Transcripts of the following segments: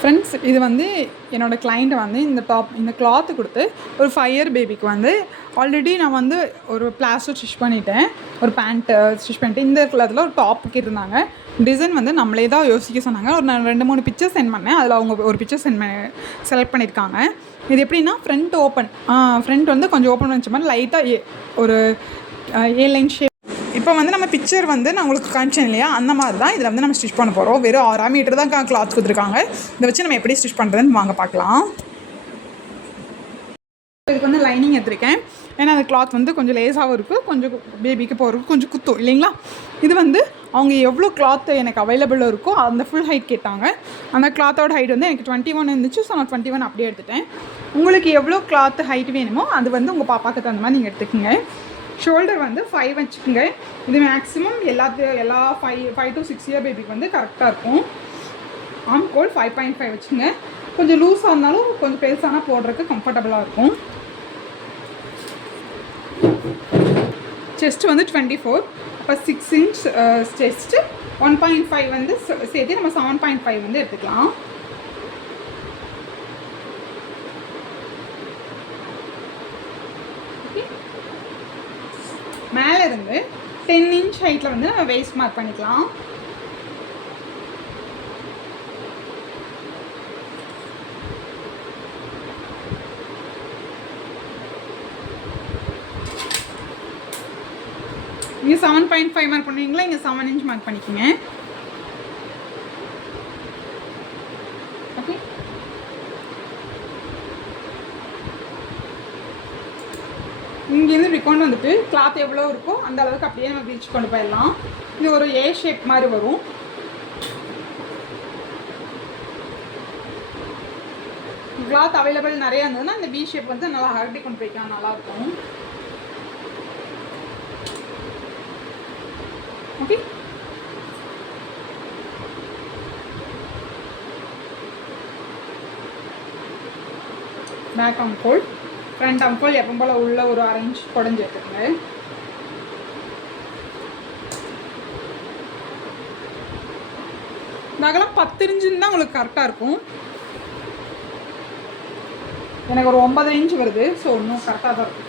Friends, இது வந்து என்னோடய கிளைண்ட்டை வந்து இந்த கிளாத்து கொடுத்து ஒரு 5 இயர் பேபிக்கு வந்து ஆல்ரெடி நான் வந்து ஒரு பிளாஸ்டர் ஸ்டிச் பண்ணிவிட்டேன். ஒரு பேண்ட்டு ஸ்டிச் பண்ணிட்டு இந்த கிளாத்தில் ஒரு டாப் கேட்டிருந்தாங்க. டிசைன் வந்து நம்மளே தான் யோசிக்க சொன்னாங்க. நான் 2-3 பிக்சர் சென்ட் பண்ணேன். அதில் அவங்க ஒரு பிக்சர் செலக்ட் பண்ணியிருக்காங்க. இது எப்படின்னா ஃப்ரண்ட் வந்து கொஞ்சம் ஓப்பன் வச்ச மாதிரி லைட்டாக ஒரு லைன் ஷேப். இப்போ வந்து நம்ம பிக்சர் வந்து நான் உங்களுக்கு காமிச்சேன் இல்லையா, அந்த மாதிரி தான் இதில் வந்து நம்ம ஸ்டிச் பண்ண போகிறோம். வெறும் 6 மீட்டர் தான் கிளாத் கொடுத்துருக்காங்க. இதை வச்சு நம்ம எப்படி ஸ்டிச் பண்ணுறதுன்னு வாங்க பார்க்கலாம். இதுக்கு வந்து லைனிங் எடுத்திருக்கேன். ஏன்னா அந்த கிளாத் வந்து கொஞ்சம் லேஸாகவும் இருக்குது, கொஞ்சம் பேபிக்கு போகிறதுக்கு கொஞ்சம் குத்தும் இல்லைங்களா. இது வந்து அவங்க எவ்வளோ கிளாத் எனக்கு அவைலபிளாக இருக்கோ அந்த ஃபுல் ஹைட் கேட்டாங்க. அந்த கிளாத்தோட ஹைட் வந்து எனக்கு 21 இருந்துச்சு. ஸோ நான் 21 அப்படியே எடுத்துட்டேன். உங்களுக்கு எவ்வளோ கிளாத் ஹைட் வேணுமோ அது வந்து உங்கள் பாப்பாவுக்கு தகுந்த மாதிரி நீங்கள் எடுத்துக்கோங்க. ஷோல்டர் வந்து 5 வச்சுக்கோங்க. இது மேக்ஸிமம் எல்லா 5 to 6 இயர் பேபிக்கு வந்து கரெக்டாக இருக்கும். ஆம் கோல் 5.5 வச்சுக்கோங்க. கொஞ்சம் லூஸாக இருந்தாலும் கொஞ்சம் பெருசானா போடுறதுக்கு கம்ஃபர்டபுளாக இருக்கும். செஸ்ட் வந்து 24. அப்போ 6 inch செஸ்ட்டு 1.5 வந்து சேர்த்து நம்ம 7.5 வந்து எடுத்துக்கலாம். மேலே இருந்து 10 inch ஹைட்டில் வந்து நம்ம வேஸ்ட் மார்க் பண்ணிக்கலாம். இங்கே 7.5 மார்க் பண்ணுவீங்களா, இங்கே 7 inch மார்க் பண்ணிக்கோங்க. ஓகே, இங்கேருந்து இப்படி கொண்டு வந்துட்டு கிளாத் எவ்வளோ இருக்கோ அந்த அளவுக்கு அப்படியே நம்ம பீச் கொண்டு போயிடலாம். இது ஒரு ஏ ஷேப் மாதிரி வரும். கிளாத் அவைலபிள் நிறையா இருந்ததுன்னா இந்த பி ஷேப் வந்து நல்லா ஹரட்டி கொண்டு போய்க்கலாம், நல்லாயிருக்கும். ஓகே, பேக் ஆம்கோல், ஃப்ரண்ட் ஆம்கோல் எப்போ போல் உள்ள ஒரு 1/2 inch குடஞ்சி எடுத்துக்கோங்க. இந்த அகலம் 10 inch தான் உங்களுக்கு கரெக்டாக இருக்கும். எனக்கு ஒரு 9 inch வருது. ஸோ இன்னும் கரெக்டாக தான் இருக்கும்.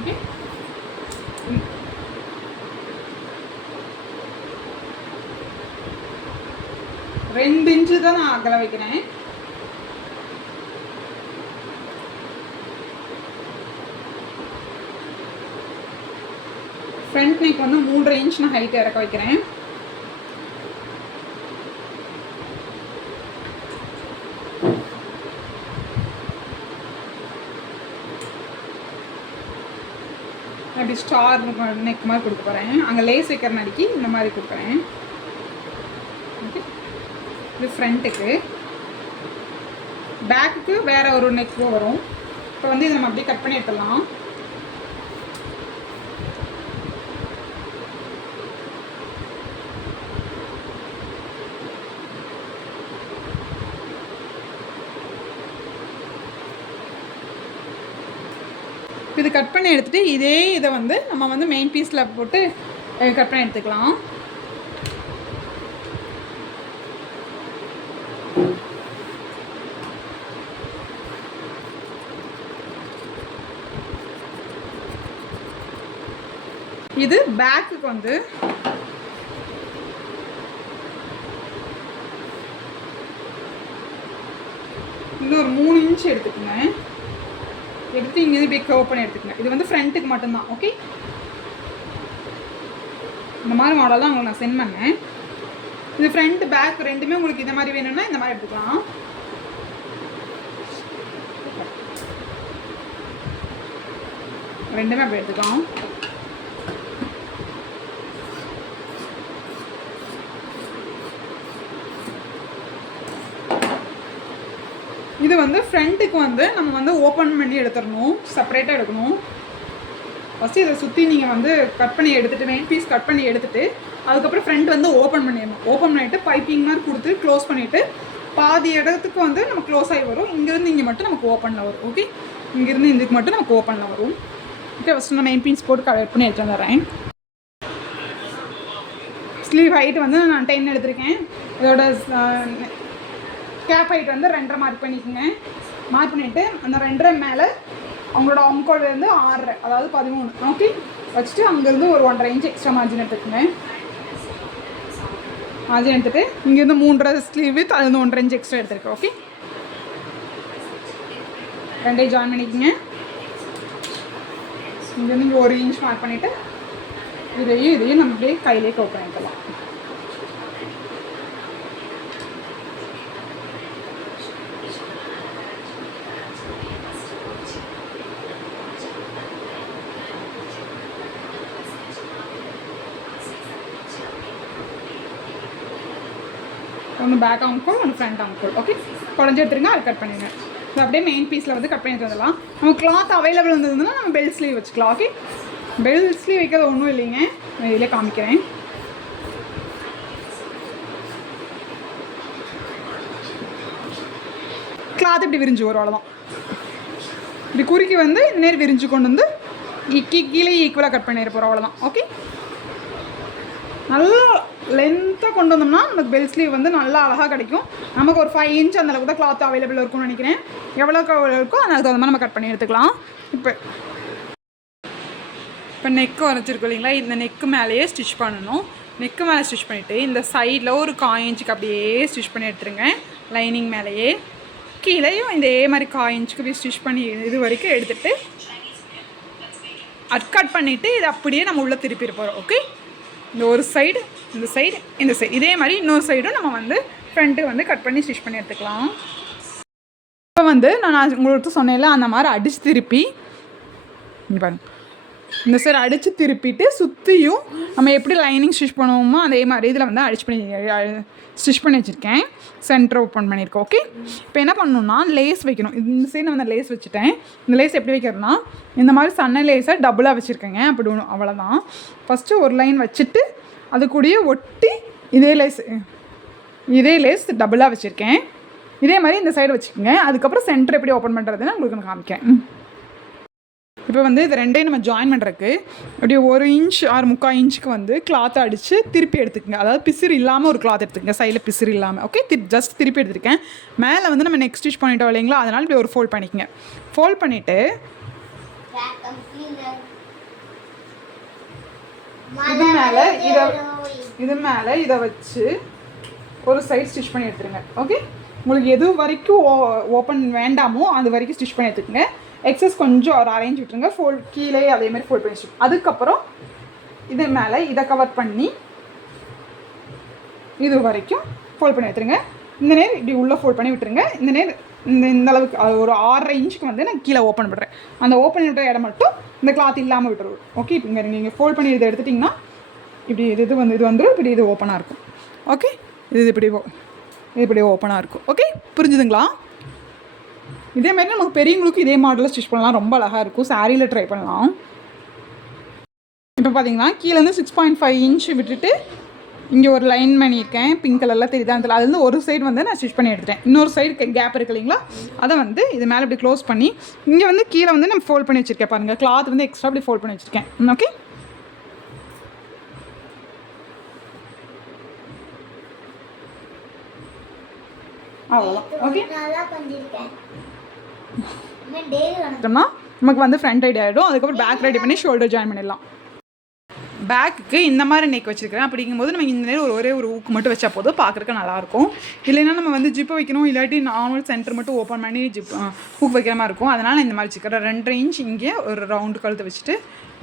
ஓகே, 2 inch தான் நான் அகல வைக்கிறேன். ஃப்ரண்ட் நெக் வந்து 3.5 inch நான் ஹைட் இறக்க வைக்கிறேன். அப்படி ஸ்டார் நெக் மாதிரி கொடுக்க போகிறேன். அங்கே லேஸ் வைக்கிற நடிக்கி இந்த மாதிரி கொடுக்குறேன். ஓகே, இது ஃப்ரண்ட்டுக்கு. பேக்குக்கு வேறு ஒரு நெக் வரும். இப்போ வந்து இதை நம்ம அப்படியே கட் பண்ணி எடுத்துடலாம். இது கட் பண்ணி எடுத்துகிட்டு இதே இதை வந்து நம்ம வந்து மெயின் பீஸில் போட்டு கட் பண்ணி எடுத்துக்கலாம். இது பேக்குக்கு வந்து இன்னொரு 3 inch எடுத்துக்கோங்க. எடுத்து இங்கே இப்படி கர்வ் பண்ணி எடுத்துக்கங்க. இது வந்து ஃப்ரண்ட்டுக்கு மட்டும்தான். ஓகே, இந்த மாதிரி மாடல் தான் உங்களுக்கு நான் சென்ட் பண்ணேன். இது ஃப்ரண்ட் பேக் ரெண்டுமே உங்களுக்கு இந்த மாதிரி வேணும்னா இந்த மாதிரி எடுத்துக்கலாம். ரெண்டுமே அப்படி எடுத்துக்கலாம். இது வந்து ஃப்ரண்ட்டுக்கு வந்து நம்ம வந்து ஓப்பன் பண்ணி எடுத்துடணும், செப்பரேட்டாக எடுக்கணும். ஃபஸ்ட்டு இதை சுற்றி நீங்கள் வந்து கட் பண்ணி எடுத்துகிட்டு மெயின் பீஸ் கட் பண்ணி எடுத்துகிட்டு அதுக்கப்புறம் ஃப்ரண்ட் வந்து ஓப்பன் பண்ணிடணும். ஓப்பன் பண்ணிவிட்டு பைப்பிங் மாதிரி கொடுத்து க்ளோஸ் பண்ணிவிட்டு பாதி இடத்துக்கு வந்து நம்ம க்ளோஸ் ஆகி வரும். இங்கேருந்து இங்கே மட்டும் நமக்கு ஓப்பனில் வரும். ஓகே, இங்கேருந்து இதுக்கு மட்டும் நமக்கு ஓப்பனில் வரும். ஓகே, ஃபஸ்ட்டு நான் மெயின் பீஸ் போட்டு கலெக்ட் பண்ணி எடுத்து வந்துடுறேன். ஸ்லீவ் ஹைட் வந்து நான் 10 எடுத்திருக்கேன். இதோட கேப் ஹைட் வந்து 2.5 மார்க் பண்ணிக்கோங்க. மார்க் பண்ணிவிட்டு அந்த 2.5 மேலே அவங்களோட அம்கோலேருந்து 6, அதாவது 13 ஓகே வச்சுட்டு அங்கேருந்து ஒரு 1.5 இன்ச் எக்ஸ்ட்ரா மார்ஜின் எடுத்துக்கோங்க. மார்ஜின் எடுத்துகிட்டு இங்கேருந்து 3.5 ஸ்லீவ் அதுலேருந்து 1.5 இன்ச் எக்ஸ்ட்ரா எடுத்துருக்கேன். ஓகே, 2 ஜாயின் பண்ணிக்கோங்க. இங்கேருந்து இங்கே 1 இன்ச் மார்க் பண்ணிவிட்டு இதையும் நம்ம அப்படியே கையிலே கவுட் பண்ணிக்கலாம். ஒன்று பேக் அங்கோல், ஒன்று ஃப்ரண்ட் அங்கோல். ஓகே, குறைஞ்சி எடுத்துருங்க. அது கட் பண்ணிடுங்க. ஸோ அப்படியே மெயின் பீஸில் வந்து கட் பண்ணிட்டு வந்துடலாம். நம்ம கிளாத் அவைலபிள் இருந்ததுன்னா நம்ம பெல் ஸ்லீவ் வச்சுக்கலாம். ஓகே, பெல் ஸ்லீவ் வைக்கிறது ஒன்றும் இல்லைங்க, நான் இதிலே காமிக்கிறேன். கிளாத் இப்படி விரிஞ்சு வரும், அவ்வளோதான். இப்படி குறுக்கி வந்து இந்த நேரம் விரிஞ்சு கொண்டு வந்து கீழே ஈக்குவலாக கட் பண்ணிட போகிறோம், அவ்வளோதான். ஓகே, நல்லா லென்த்தாக கொண்டு வந்தோம்னா நமக்கு பெல் ஸ்லீவ் வந்து நல்லா அழகாக கிடைக்கும். நமக்கு ஒரு 5 இன்ச் அந்தளவுக்கு தான் கிளாத் அவைலபிள் இருக்கும்னு நினைக்கிறேன். எவ்வளோக்கு இருக்கோ அதுக்கு தகுந்த மாதிரி நம்ம கட் பண்ணி எடுத்துக்கலாம். இப்போ நெக்கு வரைச்சிருக்கோம் இல்லைங்களா, இந்த நெக்கு மேலேயே ஸ்டிச் பண்ணணும். நெக்கு மேலே ஸ்டிச் பண்ணிவிட்டு இந்த சைடில் ஒரு 1/4 இன்ச்சுக்கு அப்படியே ஸ்டிச் பண்ணி எடுத்துருங்க. லைனிங் மேலேயே கீழேயும் இதே மாதிரி 1/4 இன்ச்சுக்கு போய் ஸ்டிச் பண்ணி இது வரைக்கும் எடுத்துகிட்டு கட் பண்ணிவிட்டு இதை அப்படியே நம்ம உள்ளே திருப்பிட போகிறோம். ஓகே, இந்த ஒரு சைடு, இந்த சைடு, இந்த சைடு, இதே மாதிரி இன்னொரு சைடும் நம்ம வந்து ஃப்ரண்ட்டு வந்து கட் பண்ணி ஸ்டிச் பண்ணி எடுத்துக்கலாம். இப்போ வந்து நான் உங்களுக்கு சொன்னேன்ல, அந்த மாதிரி அடித்து திருப்பி இங்கே பாருங்கள், இந்த சைடு அடித்து திருப்பிட்டு சுற்றியும் நம்ம எப்படி லைனிங் ஸ்டிச் பண்ணுவோமோ அதே மாதிரி இதில் வந்து ஸ்டிச் பண்ணி வச்சுருக்கேன். சென்டர் ஓப்பன் பண்ணியிருக்கோம். ஓகே, இப்போ என்ன பண்ணணும்னா லேஸ் வைக்கணும். இந்த சைடு நான் வந்து லேஸ் வச்சுட்டேன். இந்த லேஸ் எப்படி வைக்கிறதுனா இந்த மாதிரி சன்ன லேஸை டபுளாக வச்சுருக்கேங்க. அப்படி ஒன்று அவ்வளோதான். ஃபஸ்ட்டு ஒரு லைன் வச்சுட்டு அது கூடயே ஒட்டி இதே லேஸ் டபுளாக வச்சுருக்கேன். இதே மாதிரி இந்த சைடு வச்சுக்கோங்க. அதுக்கப்புறம் சென்டர் எப்படி ஓப்பன் பண்ணுறதுன்னு உங்களுக்கு நான் காமிக்கேன். இப்போ வந்து இது ரெண்டையும் நம்ம ஜாயின் பண்ணுறதுக்கு அப்படியே 1 இன்ச் ஆர் 3/4 இன்ச்சுக்கு வந்து கிளாத்தை அடித்து திருப்பி எடுத்துக்கங்க. அதாவது பிசிறு இல்லாமல் ஒரு கிளாத் எடுத்துக்கங்க, சைடில் பிசிறு இல்லாமல். ஓகே, ஜஸ்ட் திருப்பி எடுத்துருக்கேன். மேலே வந்து நம்ம நெக் ஸ்டிச் பண்ணிட்டோம் இல்லைங்களா, அதனால் இப்படி ஒரு ஃபோல்ட் பண்ணிக்கங்க. ஃபோல்ட் பண்ணிவிட்டு இது மேலே இதை வச்சு ஒரு சைட் ஸ்டிச் பண்ணி எடுத்துருங்க. ஓகே, உங்களுக்கு எது வரைக்கும் ஓப்பன் வேண்டாமோ அது வரைக்கும் ஸ்டிச் பண்ணி எடுத்துக்கங்க. எக்ஸஸ் கொஞ்சம் ஒரு அரேஞ்ச் விட்டுருங்க. ஃபோல்ட் கீழே அதேமாதிரி ஃபோல்ட் பண்ணி வச்சுருங்க. அதுக்கப்புறம் இது மேலே இதை கவர் பண்ணி இது வரைக்கும் ஃபோல்ட் பண்ணி எடுத்துருங்க. இந்த நேரம் இப்படி உள்ளே ஃபோல்ட் பண்ணி விட்டுருங்க. இந்த நேரம் இந்த அளவுக்கு ஒரு 6.5 இன்ச்சுக்கு வந்து நான் கீழே ஓப்பன் பண்ணுறேன். அந்த ஓப்பன் பண்ணுற இடம் மட்டும் இந்த கிளாத் இல்லாமல் விட்டுருவோம். ஓகே, இப்போ இங்கே நீங்கள் ஃபோல்ட் பண்ணி இதை எடுத்துட்டிங்கன்னா இப்படி இது வந்துடும். இப்படி இது ஓப்பனாக இருக்கும். ஓகே, இது இப்படி ஓப்பனாக இருக்கும். ஓகே, புரிஞ்சுதுங்களா? இதேமாதிரி நமக்கு பெரியவங்களுக்கு இதே மாடலில் ஸ்டிச் பண்ணலாம். ரொம்ப அழகாக இருக்கும். சாரியில் ட்ரை பண்ணலாம். இப்போ பார்த்தீங்கன்னா கீழேருந்து 6.5 இன்ச் விட்டுட்டு இங்கே ஒரு லைன் பண்ணியிருக்கேன். பிங்க் கலரில் தெரியுதா? அதில் அது வந்து ஒரு சைடு வந்து நான் ஸ்டிச் பண்ணி எடுத்துட்டேன். இன்னொரு சைடு கேப் இருக்குது இல்லைங்களா, அதை வந்து இது மேலே இப்படி க்ளோஸ் பண்ணி இங்கே வந்து கீழே வந்து நான் ஃபோல்ட் பண்ணி வச்சுருக்கேன். பாருங்கள், கிளாத் வந்து எக்ஸ்ட்ரா அப்படி ஃபோல்ட் பண்ணி வச்சுருக்கேன். ஓகே, அவ்வளோதான். ஓகே, நமக்கு வந்து ஃப்ரண்ட் ரெடி ஆகிடும். அதுக்கப்புறம் பேக் ரெடி பண்ணி ஷோல்டர் ஜாயின் பண்ணிடலாம். பேக்குக்கு இந்த மாதிரி நெக் வச்சுருக்கிறேன். அப்படிங்கும்போது நம்ம இந்த நேரம் ஒரே ஒரு ஊக்கு மட்டும் வச்சா போதும், பார்க்குறக்கு நல்லாயிருக்கும். இல்லைன்னா நம்ம வந்து ஜிப்பு வைக்கணும், இல்லாட்டி நார்மல் சென்டர் மட்டும் ஓப்பன் பண்ணி ஊக்கு வைக்கிற மாதிரி இருக்கும். அதனால் நான் இந்த மாதிரி வச்சுக்கிறேன். 2.5 இன்ச் இங்கே ஒரு ரவுண்டு கழுத்து வச்சுட்டு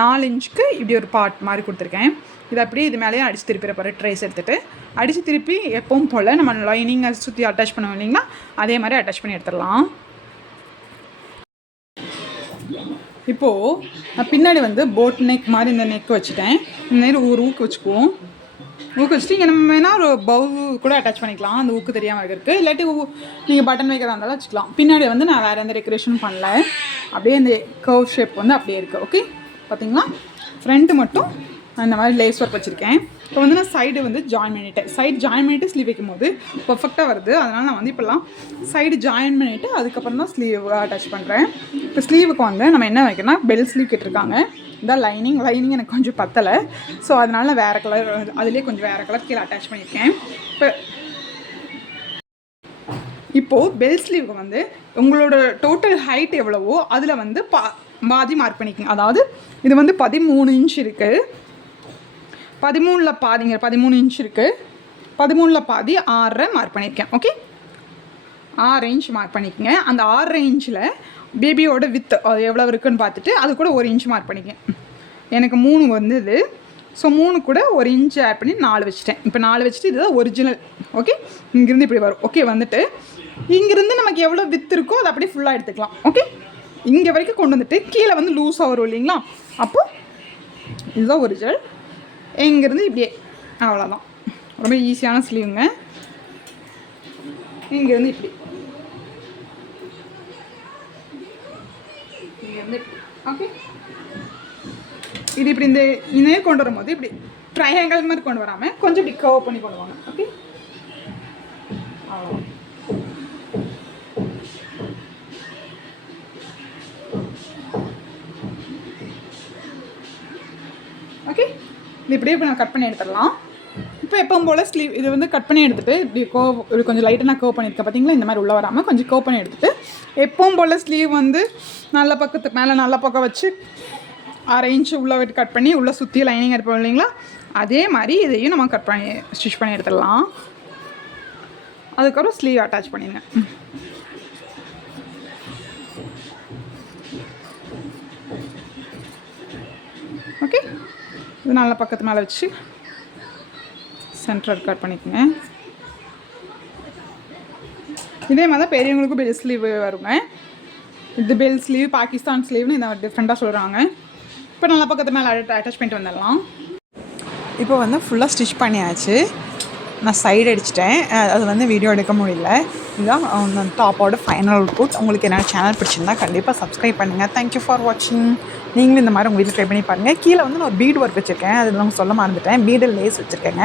4 இன்ச்சுக்கு இப்படி ஒரு பார்ட் மாதிரி கொடுத்துருக்கேன். இதை அப்படியே இது மேலேயே அடித்து திருப்பிற போகிற ட்ரேஸ் எடுத்துகிட்டு அடித்து திருப்பி எப்பவும் போல் நம்ம லைனிங்கை சுற்றி அட்டாச் பண்ணுவோம் இல்லைங்களா, அதே மாதிரி அட்டாச் பண்ணி எடுத்துடலாம். இப்போது நான் பின்னாடி வந்து போட் நெக் மாதிரி இந்த நெக் வச்சுட்டேன். இந்த நேரம் ஒரு ஊக்கு வச்சுக்குவோம். ஊக்கு வச்சுட்டு இங்கே நம்ம வேணால் ஒரு பவு கூட அட்டாச் பண்ணிக்கலாம், அந்த ஊக்கு தெரியாமல் இருக்கிறதுக்கு. இல்லாட்டி நீங்கள் பட்டன் வைக்கிறதா இருந்தாலும் வச்சுக்கலாம். பின்னாடி வந்து நான் வேறு எந்த டெக்கரேஷனும் பண்ணல, அப்படியே இந்த கர்வ் ஷேப் வந்து அப்படியே இருக்குது. ஓகே, பார்த்தீங்களா? ஃப்ரண்ட்டு மட்டும் இந்த மாதிரி லேஸ் ஒர்க் வச்சுருக்கேன். இப்போ வந்து நான் சைடு வந்து ஜாயின் பண்ணிவிட்டேன். சைடு ஜாயின் பண்ணிவிட்டு ஸ்லீவ் வைக்கும்போது பர்ஃபெக்டாக வருது. அதனால் நான் வந்து இப்போலாம் சைடு ஜாயின் பண்ணிவிட்டு அதுக்கப்புறம் தான் ஸ்லீவ் அட்டாச் பண்ணுறேன். இப்போ ஸ்லீவுக்கு வந்து நம்ம என்ன வைக்கணும்னா பெல் ஸ்லீவ் கேட்டிருக்காங்க. இதான் லைனிங் எனக்கு கொஞ்சம் பத்தலை. ஸோ அதனால் நான் வேறு கலர் அதுலேயே கொஞ்சம் வேறு கலர் கீழே அட்டாச் பண்ணியிருக்கேன். இப்போது பெல் ஸ்லீவுக்கு வந்து உங்களோட டோட்டல் ஹைட் எவ்வளவோ அதில் வந்து பாதி மார்க் பண்ணிக்கோங்க. அதாவது இது வந்து 13 இன்ச் இருக்குது. 13ல் பாதிங்க 13 இன்ச் இருக்குது. 13ல் பாதி 6.5 மார்க் பண்ணியிருக்கேன். ஓகே, 6 இன்ச் மார்க் பண்ணிக்கோங்க. அந்த 6.5 இன்ச்சில் பேபியோட வித் அது எவ்வளோ இருக்குதுன்னு பார்த்துட்டு அது கூட 1 இன்ச் மார்க் பண்ணிக்கேன். எனக்கு 3 வந்தது. ஸோ 3 கூட 1 இன்ச் ஆட் பண்ணி 4 வச்சுட்டேன். இப்போ 4 வச்சுட்டு இதுதான் ஒரிஜினல். ஓகே, இங்கேருந்து இப்படி வரும். ஓகே, வந்துட்டு இங்கேருந்து நமக்கு எவ்வளோ வித் இருக்கோ அதை அப்படியே ஃபுல்லாக எடுத்துக்கலாம். ஓகே, இங்கே வரைக்கும் கொண்டு வந்துட்டு கீழே வந்து லூஸாக வரும் இல்லைங்களா? அப்போது இதுதான் ஒரிஜினல். இங்கேருந்து இப்படியே அவ்வளோதான். ரொம்ப ஈஸியான ஸ்லீவுங்க. இங்கேருந்து இப்படி இங்கேருந்து இப்படி. ஓகே, இது இப்படி இந்த கொண்டு வரும்போது இப்படி ட்ரையாங்கிள் மாதிரி கொண்டு வராமல் கொஞ்சம் இப்படி கர்வ் பண்ணி கொண்டு வாங்க. ஓகே, அவ்வளோ. ஓகே, இது இப்படியே இப்போ நான் கட் பண்ணி எடுத்துடலாம். இப்போ எப்பவும் போல் ஸ்லீவ் இது வந்து கட் பண்ணி எடுத்துகிட்டு இப்படி இப்படி கொஞ்சம் லைட்டாக நான் கர்வ் பண்ணியிருக்கேன் பார்த்தீங்களா? இந்த மாதிரி உள்ளே வராமல் கொஞ்சம் கர்வ் பண்ணி எடுத்துகிட்டு எப்பவும் போல் ஸ்லீவ் வந்து நல்ல பக்கத்துக்கு மேலே நல்ல பக்கம் வச்சு 6 இன்ச்சு உள்ளே விட்டு கட் பண்ணி உள்ளே சுற்றி லைனிங் இருப்போம் இல்லைங்களா? அதே மாதிரி இதையும் நம்ம கட் பண்ணி ஸ்டிச் பண்ணி எடுத்துடலாம். அதுக்கப்புறம் ஸ்லீவ் அட்டாச் பண்ணிடுங்க. ஓகே, இது நல்ல பக்கத்து மேலே வச்சு சென்டர் கட் பண்ணிக்கோங்க. இதே மாதிரி தான் பெரியவங்களுக்கும் பெல் ஸ்லீவ் வருங்க. இது பெல் ஸ்லீவ் பாகிஸ்தான் ஸ்லீவ்னு இதை டிஃப்ரெண்ட்டாக சொல்கிறாங்க. இப்போ நல்ல பக்கத்து மேலே அட்டாச் பண்ணிட்டு வந்துடலாம். இப்போ வந்து ஃபுல்லாக ஸ்டிச் பண்ணியாச்சு. நான் சைடு அடிச்சிட்டேன். அது வந்து வீடியோ எடுக்க முடியல. இதுதான் டாப்போட ஃபைனல் அவுட்புட். உங்களுக்கு என்னோட சேனல் பிடிச்சிருந்தா கண்டிப்பாக சப்ஸ்கிரைப் பண்ணுங்கள். தேங்க்யூ ஃபார் வாட்சிங். நீங்களும் இந்த மாதிரி உங்கள் வீட்டில் ட்ரை பண்ணி பாருங்கள். கீழே வந்து நான் ஒரு பீடு ஒர்க் வச்சுருக்கேன். அது நான் சொல்ல மறந்துட்டேன். பீடு லேஸ் வச்சுருக்கேங்க.